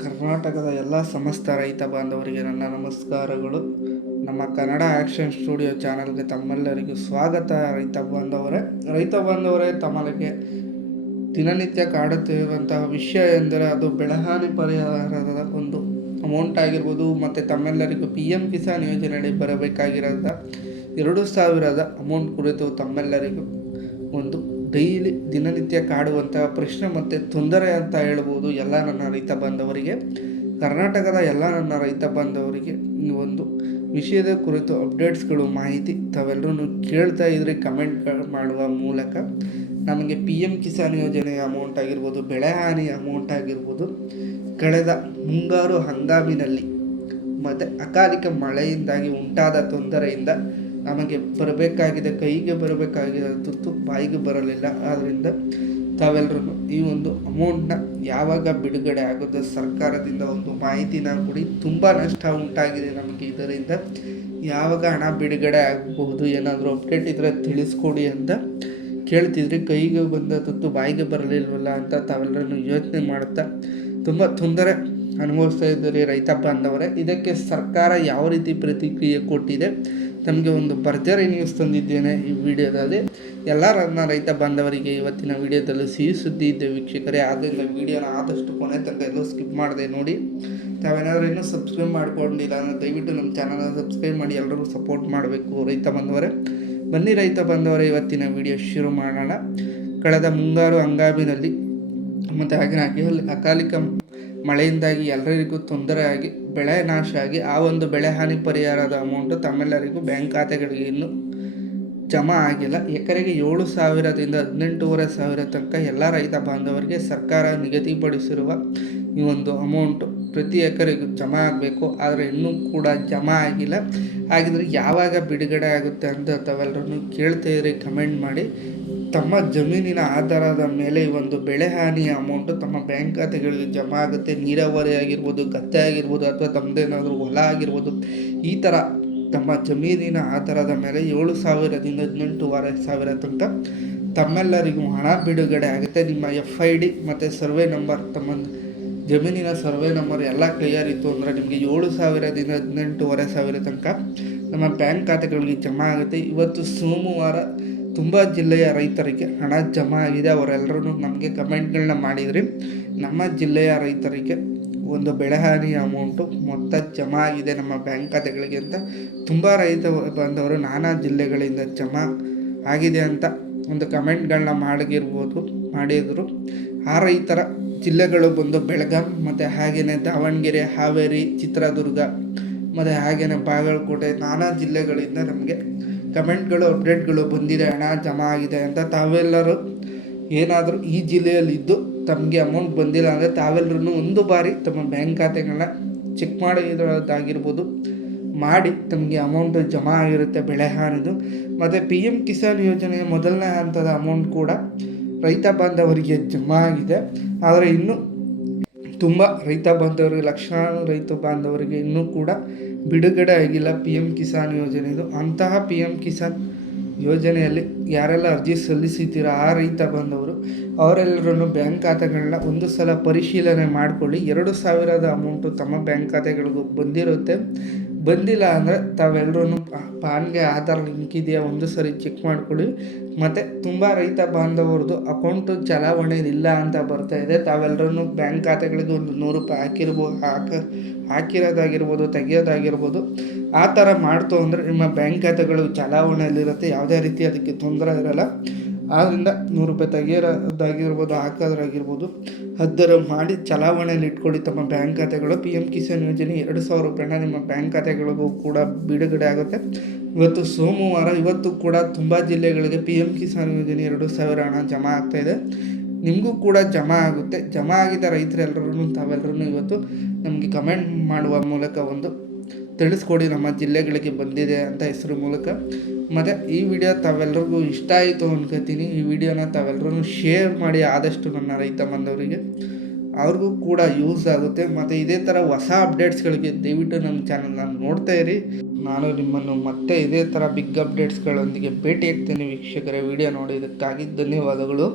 ಕರ್ನಾಟಕದ ಎಲ್ಲ ಸಮಸ್ತ ರೈತ ಬಾಂಧವರಿಗೆ ನನ್ನ ನಮಸ್ಕಾರಗಳು. ನಮ್ಮ ಕನ್ನಡ ಆ್ಯಕ್ಷನ್ ಸ್ಟುಡಿಯೋ ಚಾನಲ್ಗೆ ತಮ್ಮೆಲ್ಲರಿಗೂ ಸ್ವಾಗತ. ರೈತ ಬಾಂಧವರೇ, ತಮಗೆ ದಿನನಿತ್ಯ ಕಾಡುತ್ತಿರುವಂತಹ ವಿಷಯ ಎಂದರೆ ಅದು ಬೆಳೆಹಾನಿ ಪರಿಹಾರದ ಒಂದು ಅಮೌಂಟ್ ಆಗಿರ್ಬೋದು, ಮತ್ತು ತಮ್ಮೆಲ್ಲರಿಗೂ PM ಕಿಸಾನ್ ಯೋಜನೆಯಡಿ ಬರಬೇಕಾಗಿರೋದ 2,000 ಅಮೌಂಟ್ ಕುರಿತು ತಮ್ಮೆಲ್ಲರಿಗೂ ಒಂದು ಡೈಲಿ ದಿನನಿತ್ಯ ಕಾಡುವಂತಹ ಪ್ರಶ್ನೆ ಮತ್ತು ತೊಂದರೆ ಅಂತ ಹೇಳ್ಬೋದು. ಎಲ್ಲ ನನ್ನ ರೈತ ಬಾಂಧವರಿಗೆ, ಕರ್ನಾಟಕದ ಎಲ್ಲ ನನ್ನ ರೈತ ಬಾಂಧವರಿಗೆ ಒಂದು ವಿಷಯದ ಕುರಿತು ಅಪ್ಡೇಟ್ಸ್ಗಳು, ಮಾಹಿತಿ ತಾವೆಲ್ಲರೂ ಕೇಳ್ತಾ ಇದ್ರೆ ಕಮೆಂಟ್ ಮಾಡುವ ಮೂಲಕ ನಮಗೆ PM ಕಿಸಾನ್ ಯೋಜನೆಯ ಅಮೌಂಟ್ ಆಗಿರ್ಬೋದು, ಬೆಳೆಹಾನಿ ಅಮೌಂಟ್ ಆಗಿರ್ಬೋದು, ಕಳೆದ ಮುಂಗಾರು ಹಂಗಾಮಿನಲ್ಲಿ ಮತ್ತು ಅಕಾಲಿಕ ಮಳೆಯಿಂದಾಗಿ ಉಂಟಾದ ತೊಂದರೆಯಿಂದ ನಮಗೆ ಬರಬೇಕಾಗಿದೆ, ಕೈಗೆ ಬರಬೇಕಾಗಿದೆ ತುತ್ತು ಬಾಯಿಗೆ ಬರಲಿಲ್ಲ. ಆದ್ದರಿಂದ ತಾವೆಲ್ಲರೂ ಈ ಒಂದು ಅಮೌಂಟ್ನ ಯಾವಾಗ ಬಿಡುಗಡೆ ಆಗುತ್ತೆ ಸರ್ಕಾರದಿಂದ ಒಂದು ಮಾಹಿತಿನ ಕೊಡಿ. ತುಂಬ ನಷ್ಟ ಉಂಟಾಗಿದೆ ನಮಗೆ, ಇದರಿಂದ ಯಾವಾಗ ಹಣ ಬಿಡುಗಡೆ ಆಗಬಹುದು, ಏನಾದರೂ ಅಪ್ಡೇಟ್ ಇದ್ದರೆ ತಿಳಿಸ್ಕೊಡಿ ಅಂತ ಕೇಳ್ತಿದ್ರಿ. ಕೈಗೆ ಬಂದ ತುತ್ತು ಬಾಯಿಗೆ ಬರಲಿಲ್ವಲ್ಲ ಅಂತ ತಾವೆಲ್ಲರೂ ಯೋಚನೆ ಮಾಡುತ್ತಾ ತುಂಬ ತೊಂದರೆ ಅನುಭವಿಸ್ತಾ ಇದ್ದೀರಿ ರೈತ ಬಾಂಧವರೇ. ಇದಕ್ಕೆ ಸರ್ಕಾರ ಯಾವ ರೀತಿ ಪ್ರತಿಕ್ರಿಯೆ ಕೊಟ್ಟಿದೆ ತಮಗೆ ಒಂದು ಭರ್ಜರಿ ನ್ಯೂಸ್ ತಂದಿದ್ದೇನೆ ಈ ವಿಡಿಯೋದಲ್ಲಿ. ಎಲ್ಲ ನನ್ನ ರೈತ ಬಾಂಧವರಿಗೆ ಇವತ್ತಿನ ವಿಡಿಯೋದಲ್ಲಿ ಸಿಹಿ ಸುದ್ದಿ ಇದ್ದೆ ವೀಕ್ಷಕರೇ. ಆದ್ದರಿಂದ ವಿಡಿಯೋನ ಆದಷ್ಟು ಕೊನೆ ತನಕ ಎಲ್ಲೂ ಸ್ಕಿಪ್ ಮಾಡದೆ ನೋಡಿ. ತಾವೇನಾದರೂ ಇನ್ನೂ ಸಬ್ಸ್ಕ್ರೈಬ್ ಮಾಡ್ಕೊಂಡಿಲ್ಲ ಅಂದರೆ ದಯವಿಟ್ಟು ನಮ್ಮ ಚಾನಲ್ನ ಸಬ್ಸ್ಕ್ರೈಬ್ ಮಾಡಿ ಎಲ್ಲರೂ ಸಪೋರ್ಟ್ ಮಾಡಬೇಕು ರೈತ ಬಾಂಧವರೇ. ಬನ್ನಿ ರೈತ ಬಾಂಧವರೇ, ಇವತ್ತಿನ ವಿಡಿಯೋ ಶುರು ಮಾಡೋಣ. ಕಳೆದ ಮುಂಗಾರು ಹಂಗಾಮಿನಲ್ಲಿ ಮತ್ತು ಹಾಗೆ ಅಕಾಲಿಕ ಮಳೆಯಿಂದಾಗಿ ಎಲ್ಲರಿಗೂ ತೊಂದರೆ ಆಗಿ ಬೆಳೆ ನಾಶ ಆಗಿ ಆ ಒಂದು ಬೆಳೆ ಹಾನಿ ಪರಿಹಾರದ ಅಮೌಂಟು ತಮ್ಮೆಲ್ಲರಿಗೂ ಬ್ಯಾಂಕ್ ಖಾತೆಗಳಿಗೆ ಇನ್ನೂ ಜಮಾ ಆಗಿಲ್ಲ. ಎಕರೆಗೆ 7,000ದಿಂದ 18,500 ತನಕ ಎಲ್ಲ ರೈತ ಬಾಂಧವರಿಗೆ ಸರ್ಕಾರ ನಿಗದಿಪಡಿಸಿರುವ ಈ ಒಂದು ಅಮೌಂಟು ಪ್ರತಿ ಎಕರೆಗೂ ಜಮಾ ಆಗಬೇಕು. ಆದರೆ ಇನ್ನೂ ಕೂಡ ಜಮಾ ಆಗಿಲ್ಲ. ಹಾಗಿದ್ರೆ ಯಾವಾಗ ಬಿಡುಗಡೆ ಆಗುತ್ತೆ ಅಂತ ತಾವೆಲ್ಲರೂ ಕೇಳ್ತಾ ಇರಿ, ಕಮೆಂಟ್ ಮಾಡಿ. ತಮ್ಮ ಜಮೀನಿನ ಆಧಾರದ ಮೇಲೆ ಈ ಒಂದು ಬೆಳೆ ಹಾನಿಯ ಅಮೌಂಟು ತಮ್ಮ ಬ್ಯಾಂಕ್ ಖಾತೆಗಳಿಗೆ ಜಮಾ ಆಗುತ್ತೆ. ನೀರಾವರಿ ಆಗಿರ್ಬೋದು, ಗದ್ದೆ ಆಗಿರ್ಬೋದು, ಅಥವಾ ತಮ್ಮದೇನಾದರೂ ಹೊಲ ಆಗಿರ್ಬೋದು, ಈ ಥರ ತಮ್ಮ ಜಮೀನಿನ ಆಧಾರದ ಮೇಲೆ 7,000ದಿಂದ 18,500 ತನಕ ತಮ್ಮೆಲ್ಲರಿಗೂ ಹಣ ಬಿಡುಗಡೆ ಆಗುತ್ತೆ. ನಿಮ್ಮ FID ಮತ್ತು ಸರ್ವೆ ನಂಬರ್, ತಮ್ಮ ಜಮೀನಿನ ಸರ್ವೆ ನಂಬರ್ ಎಲ್ಲ ಕ್ಲಿಯರ್ ಇತ್ತು ಅಂದರೆ ನಿಮಗೆ 7,000ದಿಂದ 18,500 ತನಕ ನಮ್ಮ ಬ್ಯಾಂಕ್ ಖಾತೆಗಳಿಗೆ ಜಮಾ ಆಗುತ್ತೆ. ಇವತ್ತು ಸೋಮವಾರ ತುಂಬ ಜಿಲ್ಲೆಯ ರೈತರಿಗೆ ಹಣ ಜಮಾ ಆಗಿದೆ. ಅವರೆಲ್ಲರೂ ನಮಗೆ ಕಮೆಂಟ್ಗಳನ್ನ ಮಾಡಿದ್ರಿ. ನಮ್ಮ ಜಿಲ್ಲೆಯ ರೈತರಿಗೆ ಒಂದು ಬೆಳೆಹಾನಿಯ ಅಮೌಂಟು ಮೊತ್ತ ಜಮಾ ಆಗಿದೆ ನಮ್ಮ ಬ್ಯಾಂಕ್ ಖಾತೆಗಳಿಗೆ ಅಂತ ತುಂಬ ರೈತ ಬಾಂಧವರು ನಾನಾ ಜಿಲ್ಲೆಗಳಿಂದ ಜಮಾ ಆಗಿದೆ ಅಂತ ಒಂದು ಕಮೆಂಟ್ಗಳನ್ನ ಮಾಡಿದರು. ಆ ರೈತರ ಜಿಲ್ಲೆಗಳು ಬಂದು ಬೆಳಗಾಂ ಮತ್ತು ಹಾಗೆಯೇ ದಾವಣಗೆರೆ, ಹಾವೇರಿ, ಚಿತ್ರದುರ್ಗ ಮತ್ತು ಹಾಗೆಯೇ ಬಾಗಲಕೋಟೆ, ನಾನಾ ಜಿಲ್ಲೆಗಳಿಂದ ನಮಗೆ ಕಮೆಂಟ್ಗಳು, ಅಪ್ಡೇಟ್ಗಳು ಬಂದಿದೆ, ಹಣ ಜಮಾ ಆಗಿದೆ ಅಂತ. ತಾವೆಲ್ಲರೂ ಏನಾದರೂ ಈ ಜಿಲ್ಲೆಯಲ್ಲಿದ್ದು ತಮಗೆ ಅಮೌಂಟ್ ಬಂದಿಲ್ಲ ಅಂದರೆ ತಾವೆಲ್ಲರೂ ಒಂದು ಬಾರಿ ತಮ್ಮ ಬ್ಯಾಂಕ್ ಖಾತೆಗಳನ್ನ ಚೆಕ್ ಮಾಡಿರೋದಾಗಿರ್ಬೋದು, ಮಾಡಿ ತಮಗೆ ಅಮೌಂಟು ಜಮಾ ಆಗಿರುತ್ತೆ ಬೆಳೆ ಹಾನಿದು. ಮತ್ತು PM ಕಿಸಾನ್ ಯೋಜನೆಯ ಮೊದಲನೇ ಹಂತದ ಅಮೌಂಟ್ ಕೂಡ ರೈತ ಬಾಂಧವರಿಗೆ ಜಮಾ ಆಗಿದೆ. ಆದರೆ ಇನ್ನೂ ತುಂಬ ರೈತ ಬಾಂಧವರಿಗೆ, ಲಕ್ಷಾಂತರ ರೈತ ಬಾಂಧವರಿಗೆ ಇನ್ನೂ ಕೂಡ ಬಿಡುಗಡೆ ಆಗಿಲ್ಲ PM ಕಿಸಾನ್ ಯೋಜನೆದು. ಅಂತಹ PM ಕಿಸಾನ್ ಯೋಜನೆಯಲ್ಲಿ ಯಾರೆಲ್ಲ ಅರ್ಜಿ ಸಲ್ಲಿಸಿದ್ದೀರ ಆ ರೈತ ಬಾಂಧವರು ಅವರೆಲ್ಲರೂ ಬ್ಯಾಂಕ್ ಖಾತೆಗಳನ್ನ ಒಂದು ಸಲ ಪರಿಶೀಲನೆ ಮಾಡಿಕೊಳ್ಳಿ. 2,000 ಅಮೌಂಟು ತಮ್ಮ ಬ್ಯಾಂಕ್ ಖಾತೆಗಳಿಗೂ ಬಂದಿರುತ್ತೆ. ಬಂದಿಲ್ಲ ಅಂದರೆ ತಾವೆಲ್ಲರೂ ಪಾನ್ಗೆ ಆಧಾರ್ ಲಿಂಕ್ ಇದೆಯಾ ಒಂದು ಸರಿ ಚೆಕ್ ಮಾಡ್ಕೊಳ್ಳಿ. ಮತ್ತು ತುಂಬ ರೈತ ಬಾಂಧವರದು ಅಕೌಂಟು ಚಲಾವಣೆ ಇಲ್ಲ ಅಂತ ಬರ್ತಾ ಇದೆ. ತಾವೆಲ್ಲರೂ ಬ್ಯಾಂಕ್ ಖಾತೆಗಳಿಗೆ ಒಂದು 100 ರೂಪಾಯಿ ಹಾಕಿರೋದಾಗಿರ್ಬೋದು, ತೆಗೆಯೋದಾಗಿರ್ಬೋದು, ಆ ಥರ ಮಾಡ್ತು ಅಂದರೆ ನಿಮ್ಮ ಬ್ಯಾಂಕ್ ಖಾತೆಗಳು ಚಲಾವಣೆಯಲ್ಲಿರುತ್ತೆ. ಯಾವುದೇ ರೀತಿ ಅದಕ್ಕೆ ತೊಂದರೆ ಇರೋಲ್ಲ. ಆದ್ದರಿಂದ 100 ರೂಪಾಯಿ ತೆಗೆಯೋದಾಗಿರ್ಬೋದು, ಹಾಕೋದ್ರಾಗಿರ್ಬೋದು, ಅದರ ಮಾಡಿ ಚಲಾವಣೆಯಲ್ಲಿ ಇಟ್ಕೊಳ್ಳಿ ತಮ್ಮ ಬ್ಯಾಂಕ್ ಖಾತೆಗಳು. PM ಕಿಸಾನ್ ಯೋಜನೆ 2,000 ರೂಪಾಯಿನ ನಿಮ್ಮ ಬ್ಯಾಂಕ್ ಖಾತೆಗಳಿಗೂ ಕೂಡ ಬಿಡುಗಡೆ ಆಗುತ್ತೆ. ಇವತ್ತು ಸೋಮವಾರ, ಇವತ್ತು ಕೂಡ ತುಂಬ ಜಿಲ್ಲೆಗಳಿಗೆ PM ಕಿಸಾನ್ ಯೋಜನೆ 2,000 ಹಣ ಜಮಾ ಆಗ್ತಾಯಿದೆ. ನಿಮಗೂ ಕೂಡ ಜಮಾ ಆಗುತ್ತೆ. ಜಮಾ ಆಗಿದ್ದ ರೈತರೆಲ್ಲರೂ ತಾವೆಲ್ಲರೂ ಇವತ್ತು ನಮಗೆ ಕಮೆಂಟ್ ಮಾಡುವ ಮೂಲಕ ಒಂದು ತಿಳಿಸ್ಕೊಡಿ ನಮ್ಮ ಜಿಲ್ಲೆಗಳಿಗೆ ಬಂದಿದೆ ಅಂತ ಹೆಸರು ಮೂಲಕ. ಮತ್ತು ಈ ವಿಡಿಯೋ ತಾವೆಲ್ಲರಿಗೂ ಇಷ್ಟ ಆಯಿತು ಅನ್ಕೋತೀನಿ. ಈ ವಿಡಿಯೋನ ತಾವೆಲ್ಲರೂ ಶೇರ್ ಮಾಡಿ ಆದಷ್ಟು ನನ್ನ ರೈತ ಬಾಂಧವರಿಗೆ, ಅವ್ರಿಗೂ ಕೂಡ ಯೂಸ್ ಆಗುತ್ತೆ. ಮತ್ತು ಇದೇ ಥರ ಹೊಸ ಅಪ್ಡೇಟ್ಸ್ಗಳಿಗೆ ದಯವಿಟ್ಟು ನಮ್ಮ ಚಾನಲ್ನ ನೋಡ್ತಾ ಇರಿ. ನಾನು ನಿಮ್ಮನ್ನು ಮತ್ತೆ ಇದೇ ಥರ ಬಿಗ್ ಅಪ್ಡೇಟ್ಸ್ಗಳೊಂದಿಗೆ ಭೇಟಿ ಆಗ್ತೇನೆ ವೀಕ್ಷಕರೇ. ವಿಡಿಯೋ ನೋಡೋದಕ್ಕಾಗಿ ಧನ್ಯವಾದಗಳು.